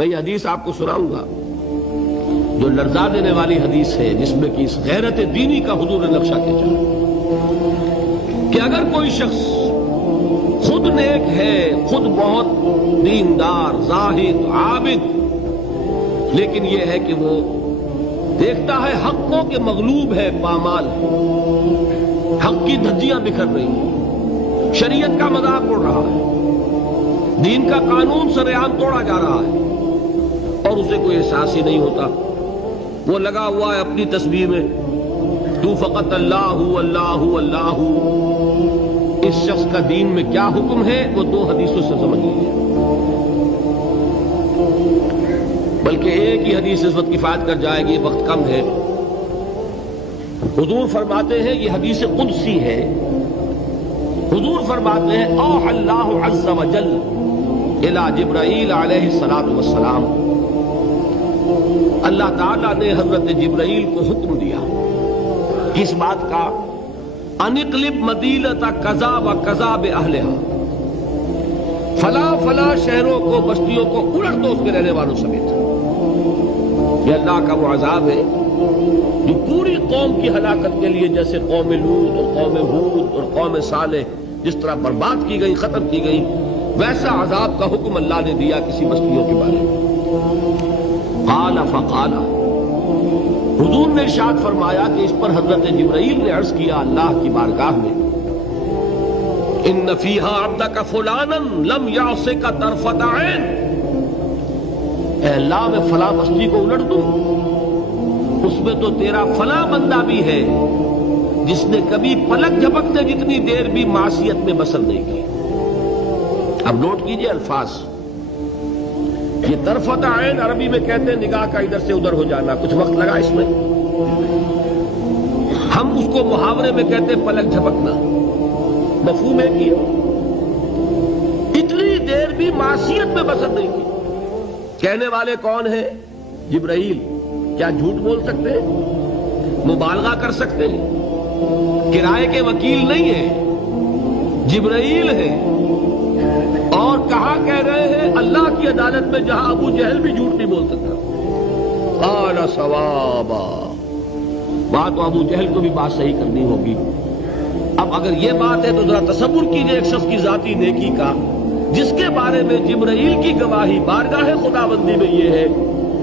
میں یہ حدیث آپ کو سناؤں گا جو لرزا دینے والی حدیث ہے، جس میں کہ اس غیرت دینی کا حضور نے نقشہ کھینچا کہ اگر کوئی شخص خود نیک ہے، خود بہت دیندار، زاہد، عابد، لیکن یہ ہے کہ وہ دیکھتا ہے حقوں کے مغلوب ہے، پامال ہے، حق کی دھجیاں بکھر رہی ہیں، شریعت کا مذاق اڑ رہا ہے، دین کا قانون سر عام توڑا جا رہا ہے اور اسے کوئی احساس ہی نہیں ہوتا، وہ لگا ہوا ہے اپنی تسبیح میں، تو فقط اللہ اللہ اللہ۔ اس شخص کا دین میں کیا حکم ہے وہ دو حدیثوں سے سمجھ لیجیے، بلکہ ایک ہی حدیث اس وقت کفایت کر جائے گی، وقت کم ہے۔ حضور فرماتے ہیں، یہ حدیث قدسی ہے، حضور فرماتے ہیں اوحى اللہ عز وجل الی جبرائیل علیہ الصلوۃ والسلام، اللہ تعالیٰ نے حضرت جبرائیل کو حکم دیا کس بات کا؟ ان اقلب مدینۃ کذا و کذا باہلھا، فلاں فلاں شہروں کو، بستیوں کو الٹ دو اس کے رہنے والوں سمیت۔ یہ اللہ کا وہ عذاب ہے جو پوری قوم کی ہلاکت کے لیے، جیسے قوم لوط اور قوم ہود اور قوم صالح جس طرح برباد کی گئی، ختم کی گئی، ویسا عذاب کا حکم اللہ نے دیا کسی بستیوں کے بارے میں۔ قال فقال، حضور نے ارشاد فرمایا کہ اس پر حضرت جبرائیل نے عرض کیا اللہ کی بارگاہ میں، ان فیہا عبدک فلانا لم یعصک طرفۃ عین، اے اللہ میں فلاں بستی کو الٹ دوں، اس میں تو تیرا فلاں بندہ بھی ہے جس نے کبھی پلک جھپکتے جتنی دیر بھی معصیت میں بسر نہیں کی۔ اب نوٹ کیجئے الفاظ، یہ طرفۃ عین عربی میں کہتے ہیں نگاہ کا ادھر سے ادھر ہو جانا، کچھ وقت لگا اس میں، ہم اس کو محاورے میں کہتے ہیں پلک جھپکنا، مفہوم ہے کہ اتنی دیر بھی معصیت میں بسر نہیں کی۔ کہنے والے کون ہیں؟ جبرائیل۔ کیا جھوٹ بول سکتے ہیں؟ مبالغہ کر سکتے ہیں؟ کرائے کے وکیل نہیں ہیں، جبرائیل ہیں، اور کہاں کہہ رہے ہیں؟ اللہ کی عدالت میں، جہاں ابو جہل بھی جھوٹ نہیں بول سکتا۔ قال صوابا، وہاں تو ابو جہل کو بھی بات صحیح کرنی ہوگی۔ اب اگر یہ بات ہے تو ذرا تصور کیجئے ایک شخص کی ذاتی نیکی کا، جس کے بارے میں جبرائیل کی گواہی بارگاہ خداوندی میں یہ ہے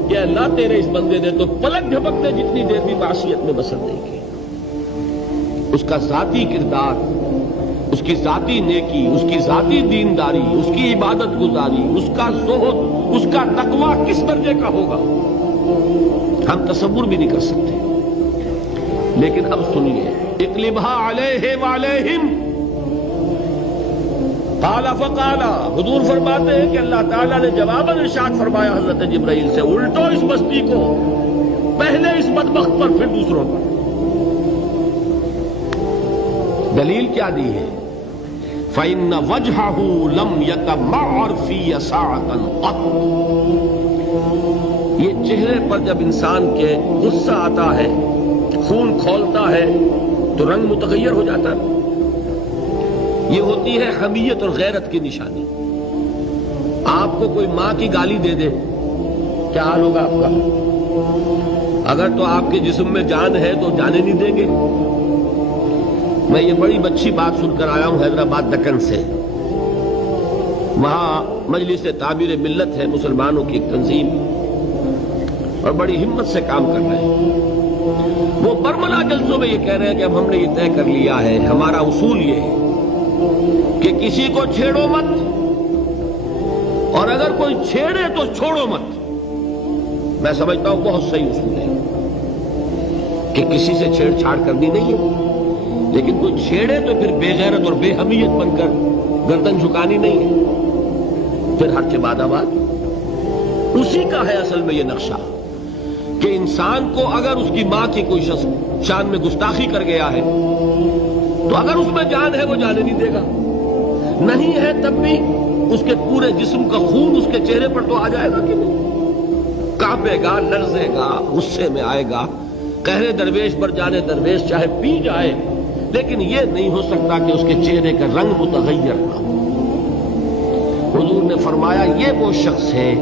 کہ اللہ تیرے اس بندے نے تو پلک جھپکتے جتنی دیر بھی معصیت میں بسر نہیں کی۔ اس کا ذاتی کردار، اس کی ذاتی نیکی، اس کی ذاتی دینداری، اس کی عبادت گزاری، اس کا زہد، اس کا تقویٰ کس درجے کا ہوگا ہم تصور بھی نہیں کر سکتے۔ لیکن اب سنیے، اقلبھا علیہ وعلیہم، قال فقال، حضور فرماتے ہیں کہ اللہ تعالیٰ نے جواباً ارشاد فرمایا حضرت جبرائیل سے، الٹو اس بستی کو، پہلے اس بدبخت پر پھر دوسروں پر۔ دلیل کیا دی ہے؟ فَإِنَّ وَجْهَهُ لَمْ يَتَمَعَّرْ فِيَّ سَاعَةً قَطْ، یہ چہرے پر جب انسان کے غصہ آتا ہے، خون کھولتا ہے تو رنگ متغیر ہو جاتا ہے، یہ ہوتی ہے حمیت اور غیرت کی نشانی۔ آپ کو کوئی ماں کی گالی دے دے، کیا حال ہوگا آپ کا؟ اگر تو آپ کے جسم میں جان ہے تو جانے نہیں دیں گے۔ میں یہ بڑی اچھی بات سن کر آیا ہوں حیدرآباد دکن سے، وہاں مجلس تعبیر ملت ہے، مسلمانوں کی ایک تنظیم، اور بڑی ہمت سے کام کر رہے ہیں۔ وہ برملا جلسوں میں یہ کہہ رہے ہیں کہ اب ہم نے یہ طے کر لیا ہے، ہمارا اصول یہ ہے کہ کسی کو چھیڑو مت، اور اگر کوئی چھیڑے تو چھوڑو مت۔ میں سمجھتا ہوں بہت صحیح اصول ہے کہ کسی سے چھیڑ چھاڑ کرنی نہیں ہے، لیکن کوئی چھیڑے تو پھر بے غیرت اور بے حمیت بن کر گردن جھکانی نہیں ہے، پھر ہر کے بعد آباد۔ اسی کا ہے اصل میں یہ نقشہ کہ انسان کو اگر اس کی ماں کی کوئی شخص شان میں گستاخی کر گیا ہے تو اگر اس میں جان ہے وہ جانے نہیں دے گا، نہیں ہے تب بھی اس کے پورے جسم کا خون اس کے چہرے پر تو آ جائے گا کہ نہیں، کانپے گا، لرزے گا، غصے میں آئے گا، قہر درویش پر جانے درویش چاہے پی جائے، لیکن یہ نہیں ہو سکتا کہ اس کے چہرے کا رنگ متغیر نہ ہو۔ حضور نے فرمایا یہ وہ شخص ہے